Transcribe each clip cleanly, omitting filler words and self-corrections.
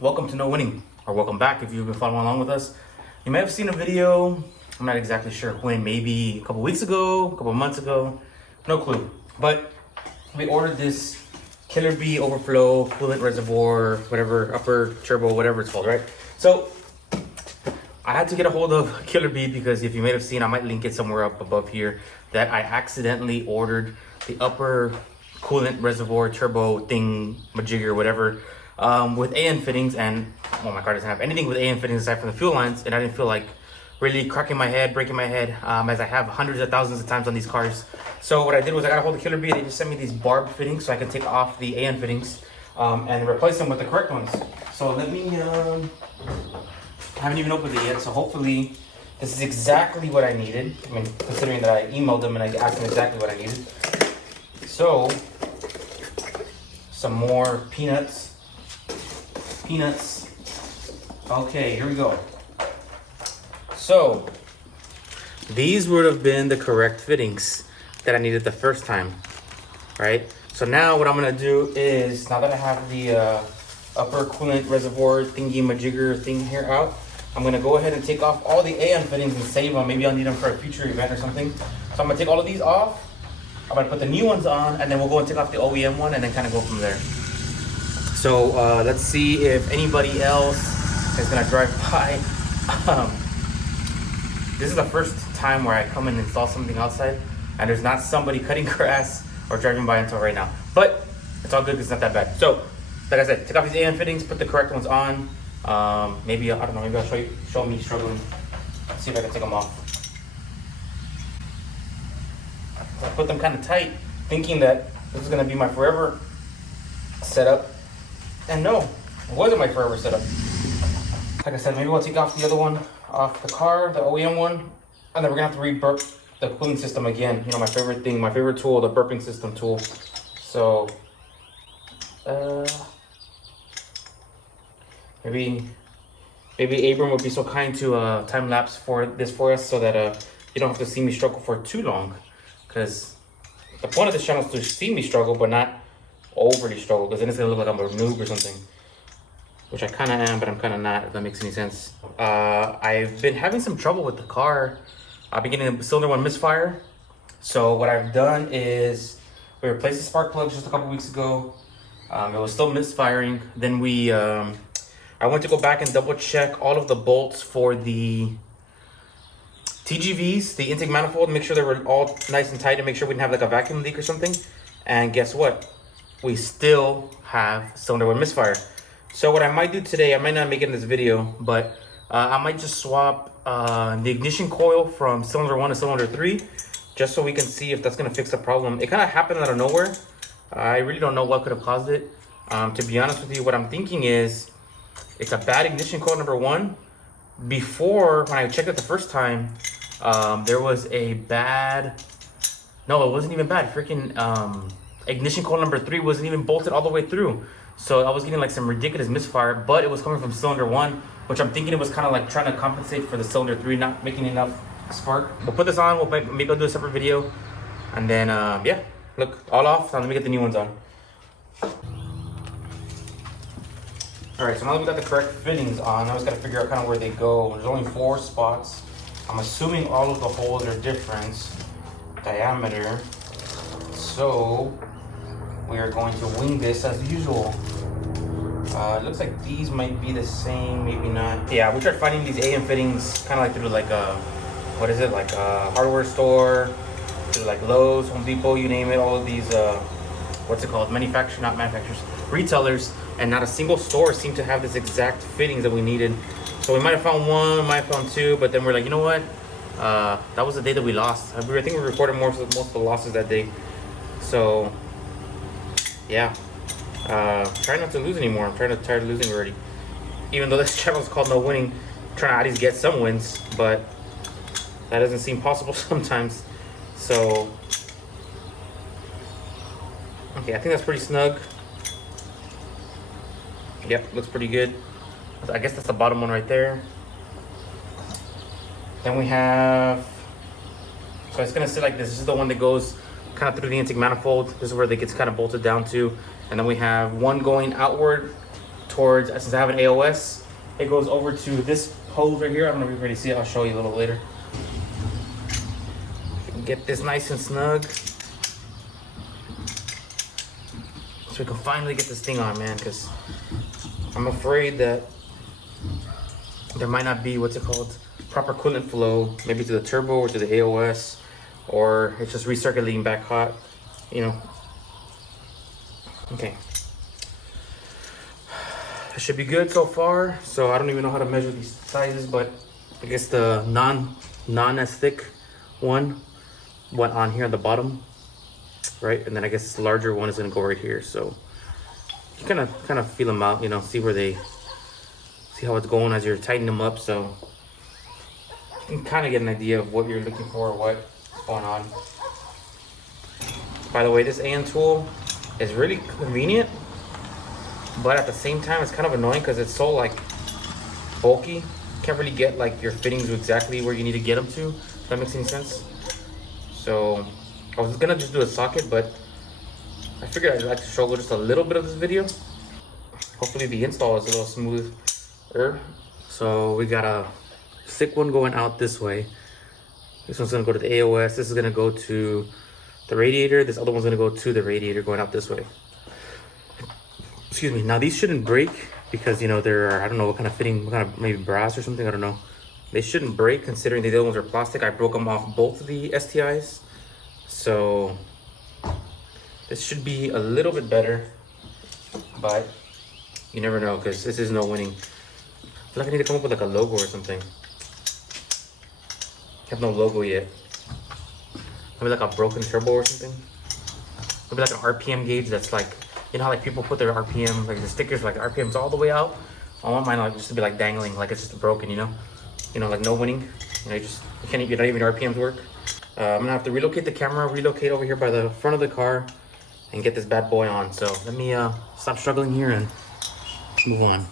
Welcome to No Winning, or welcome back if you've been following along with us. You may have seen a video, I'm not exactly sure when, maybe a couple weeks ago, a couple months ago, no clue. But we ordered this Killer Bee overflow coolant reservoir, whatever, upper turbo, whatever it's called, right? So I had to get a hold of Killer Bee because if you may have seen, I might link it somewhere up above here, that I accidentally ordered the upper coolant reservoir turbo thing, majigger, whatever, with AN fittings, and well, my car doesn't have anything with AN fittings aside from the fuel lines, and I didn't feel like really cracking my head, breaking my head, as I have hundreds of thousands of times on these cars. So what I did was I got a hold of Killer Bee. They just sent me these barbed fittings so I can take off the AN fittings and replace them with the correct ones. So let me, I haven't even opened it yet, so hopefully this is exactly what I needed. I mean, considering that I emailed them and I asked them exactly what I needed. So, some more peanuts. Okay, here we go. So these would have been the correct fittings that I needed the first time, right? So now what I'm gonna do is, now that I have the upper coolant reservoir thingy majigger thing here out, I'm gonna go ahead and take off all the AN fittings and save them. Maybe I'll need them for a future event or something. So I'm gonna take all of these off. I'm gonna put the new ones on, and then we'll go and take off the OEM one and then kind of go from there. So let's see if anybody else is gonna drive by. This is the first time where I come and install something outside and there's not somebody cutting grass or driving by until right now. But it's all good because it's not that bad. So, like I said, take off these AN fittings, put the correct ones on. Maybe, I don't know, maybe I'll show me struggling. See if I can take them off. I put them kind of tight, thinking that this is gonna be my forever setup. And no, it wasn't my forever setup. Like I said, maybe we'll take off the other one off the car, the OEM one, and then we're gonna have to re-burp the cooling system again. You know, my favorite thing, my favorite tool, the burping system tool. So, maybe Abram would be so kind to time lapse for this for us so that you don't have to see me struggle for too long. Because the point of this channel is to see me struggle, but not overly struggle, because then it's gonna look like I'm a noob or something, which I kind of am, but I'm kind of not, if that makes any sense. I've been having some trouble with the car. I've been getting a cylinder one misfire. So what I've done is we replaced the spark plugs just a couple weeks ago. It was still misfiring. Then I went to go back and double check all of the bolts for the TGVs, the intake manifold, make sure they were all nice and tight and make sure we didn't have like a vacuum leak or something. And guess what? We still have cylinder one misfire. So what I might do today, I might not make it in this video, but I might just swap the ignition coil from cylinder 1 to cylinder 3, just so we can see if that's gonna fix the problem. It kind of happened out of nowhere. I really don't know what could have caused it. To be honest with you, what I'm thinking is it's a bad ignition coil number 1. Before, when I checked it the first time, there was a bad, no, it wasn't even bad, freaking ignition coil number 3 wasn't even bolted all the way through. So I was getting like some ridiculous misfire, but it was coming from cylinder 1, which I'm thinking it was kind of like trying to compensate for the cylinder 3 not making enough spark. We'll put this on, maybe I'll do a separate video. And then, yeah, look, all off. Now let me get the new ones on. All right, so now that we got the correct fittings on, I just gotta figure out kind of where they go. There's only 4 spots. I'm assuming all of the holes are different diameter. So we are going to wing this as usual. It looks like these might be the same, maybe not. Yeah, we tried finding these AM fittings kind of like through like a, what is it, like a hardware store, through like Lowe's, Home Depot, you name it. All of these, what's it called? Not manufacturers, retailers, and not a single store seemed to have this exact fittings that we needed. So we might have found one, we might have found 2, but then we're like, you know what? That was the day that we lost. I think we recorded most of the losses that day. So yeah, trying not to lose anymore. I'm tired of losing already. Even though this channel is called No Winning, I'm trying to at least get some wins, but that doesn't seem possible sometimes. So okay, I think that's pretty snug. Yep, looks pretty good. I guess that's the bottom one right there. Then we have, so it's gonna sit like this. This is the one that goes kind of through the intake manifold. This is where it gets kind of bolted down to. And then we have one going outward towards, since I have an AOS, it goes over to this hose right here. I don't know if you can already see it. I'll show you a little later. Get this nice and snug. So we can finally get this thing on, man, because I'm afraid that there might not be, what's it called, proper coolant flow, maybe to the turbo or to the AOS, or it's just recirculating back hot, you know. Okay. It should be good so far. So I don't even know how to measure these sizes, but I guess the non as thick one went on here on the bottom, right? And then I guess this larger one is gonna go right here. So you kind of feel them out, you know, see how it's going as you're tightening them up. So you can kind of get an idea of what you're looking for, what's going on. By the way, this AN tool is really convenient, but at the same time, it's kind of annoying because it's so like bulky. You can't really get like your fittings exactly where you need to get them to, if that makes any sense. So I was gonna just do a socket, but I figured I'd like to show just a little bit of this video. Hopefully the install is a little smoother. So we got a thick one going out this way. This one's gonna go to the AOS. This is gonna go to the radiator. This other one's gonna go to the radiator going out this way. Excuse me. Now these shouldn't break because, you know, there are, I don't know what kind of fitting, what kind of, maybe brass or something, I don't know. They shouldn't break considering the other ones are plastic. I broke them off both of the STIs. So this should be a little bit better, but you never know because this is No Winning. I feel like I need to come up with like a logo or something. I have no logo yet. Maybe like a broken turbo or something. Maybe like an RPM gauge that's like, you know how like people put their RPM, like the stickers, like RPMs all the way out. I want mine like just to be like dangling, like it's just broken, you know? You know, like No Winning. You know, you can't even, not even RPMs work. I'm gonna have to relocate the camera, relocate over here by the front of the car, and get this bad boy on. So let me stop struggling here and move on.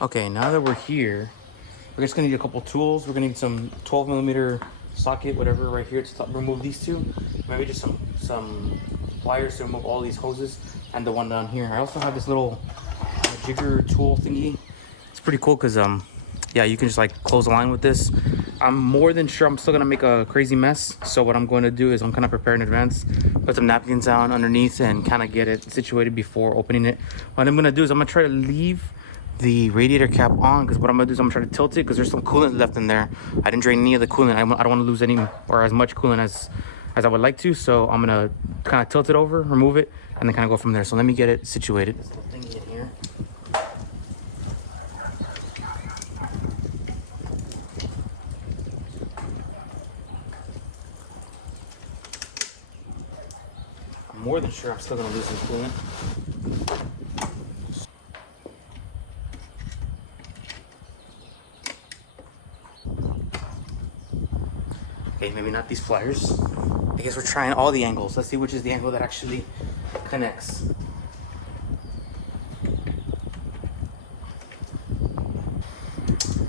Okay, now that we're here, we're just gonna need a couple tools. We're gonna need some 12mm socket, whatever, right here to remove these two. Maybe just some pliers to remove all these hoses and the one down here. I also have this little jigger tool thingy. It's pretty cool because yeah, you can just like close the line with this. I'm more than sure I'm still gonna make a crazy mess. So what I'm going to do is I'm kind of preparing in advance, put some napkins down underneath and kind of get it situated before opening it. What I'm gonna do is I'm gonna try to leave the radiator cap on, because what I'm gonna do is I'm gonna try to tilt it because there's some coolant left in there. I didn't drain any of the coolant. I don't want to lose any or as much coolant as I would like to. So I'm gonna kind of tilt it over, remove it, and then kind of go from there. So let me get it situated. This little thingy in here. I'm more than sure I'm still gonna lose some coolant. Okay, maybe not these pliers. I guess we're trying all the angles. Let's see which is the angle that actually connects.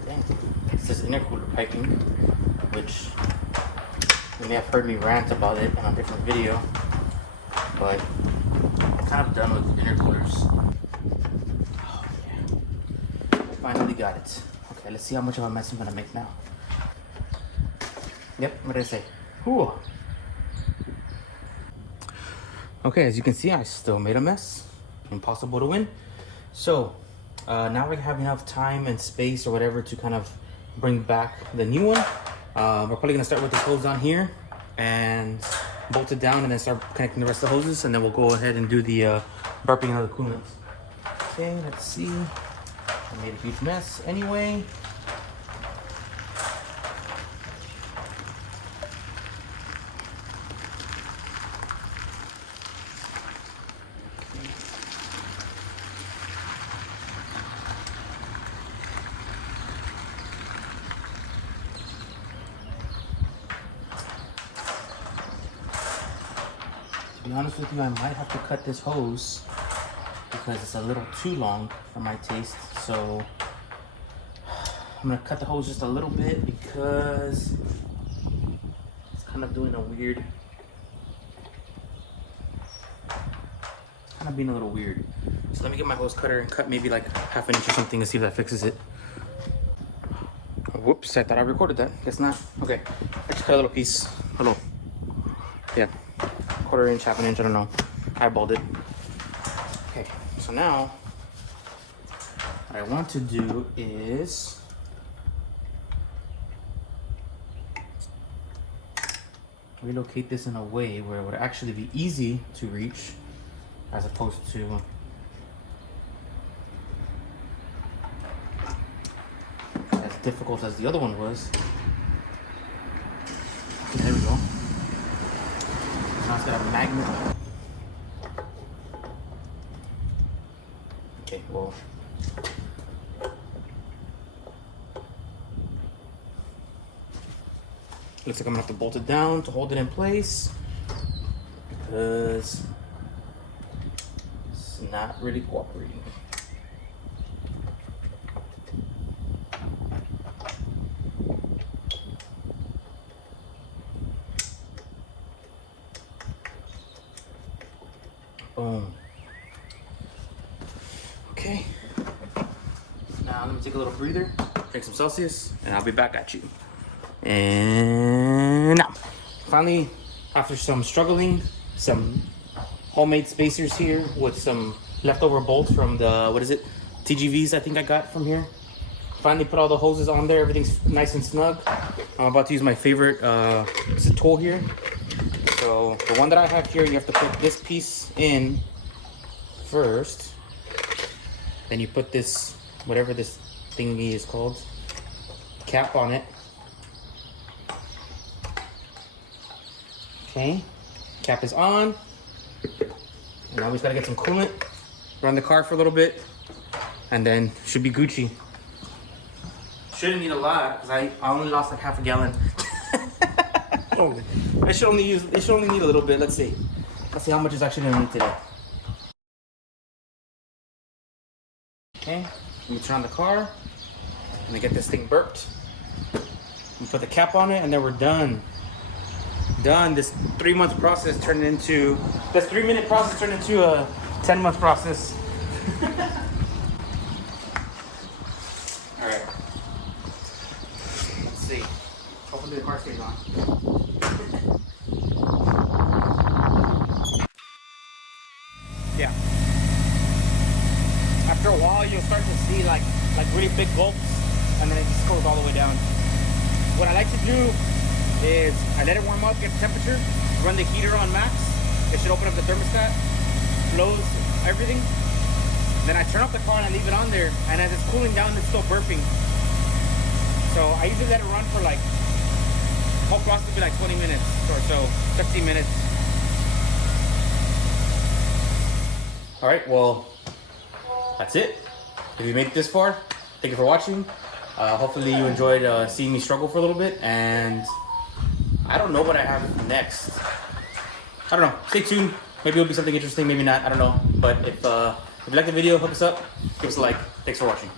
Dang. This is intercooler piping, which you may have heard me rant about it in a different video, but I'm kind of done with intercoolers. Oh, yeah. Finally got it. Okay, let's see how much of a mess I'm gonna make now. Yep, what did I say? Ooh. Okay, as you can see, I still made a mess. Impossible to win. So, now we have enough time and space or whatever to kind of bring back the new one. We're probably gonna start with this hose down here and bolt it down and then start connecting the rest of the hoses, and then we'll go ahead and do the burping of the coolant. Okay, let's see. I made a huge mess anyway. be honest with you, I might have to cut this hose because it's a little too long for my taste. So I'm gonna cut the hose just a little bit because it's kind of doing a weird, being a little weird. So let me get my hose cutter and cut maybe like half an inch or something and see if that fixes it. Whoops, I thought I recorded that. Guess not. Okay, I just cut a little piece. Hello. Yeah, quarter inch, half an inch, I don't know. Eyeballed it. Okay, so now what I want to do is relocate this in a way where it would actually be easy to reach, as opposed to as difficult as the other one was. There we go. Now it's got a magnet. Okay, well. Looks like I'm gonna have to bolt it down to hold it in place because it's not really cooperating. Boom. Okay. Now let me take a little breather, drink some Celsius, and I'll be back at you. And now, finally, after some struggling, some homemade spacers here with some leftover bolts from the, what is it, TGVs I think I got from here. Finally put all the hoses on there, everything's nice and snug. I'm about to use my favorite, it's a tool here. So the one that I have here, you have to put this piece in first. Then you put this, whatever this thingy is called, cap on it. Okay, cap is on. And now we just gotta get some coolant, run the car for a little bit, and then should be Gucci. Shouldn't need a lot, because I only lost like half a gallon. It should only need a little bit. Let's see how much is actually gonna need today. Okay, let me turn on the car. Let me get this thing burped. We put the cap on it, and then we're done. This 3-month process turned into, this 3-minute process turned into a 10-month process. All right. Let's see. Hopefully the car stays on. Yeah. After a while, you'll start to see like really big gulps, and then it just goes all the way down. What I like to do is I let it warm up, get the temperature, run the heater on max. It should open up the thermostat, flows everything. Then I turn off the car and I leave it on there, and as it's cooling down, it's still burping. So I usually let it run for like, whole process would be like 20 minutes or so, 15 minutes. All right, well, that's it. If you made it this far, thank you for watching. Hopefully you enjoyed seeing me struggle for a little bit, and I don't know what I have next. I don't know. Stay tuned. Maybe it'll be something interesting, maybe not. I don't know. But if you like the video, hook us up, give us a like. Thanks for watching.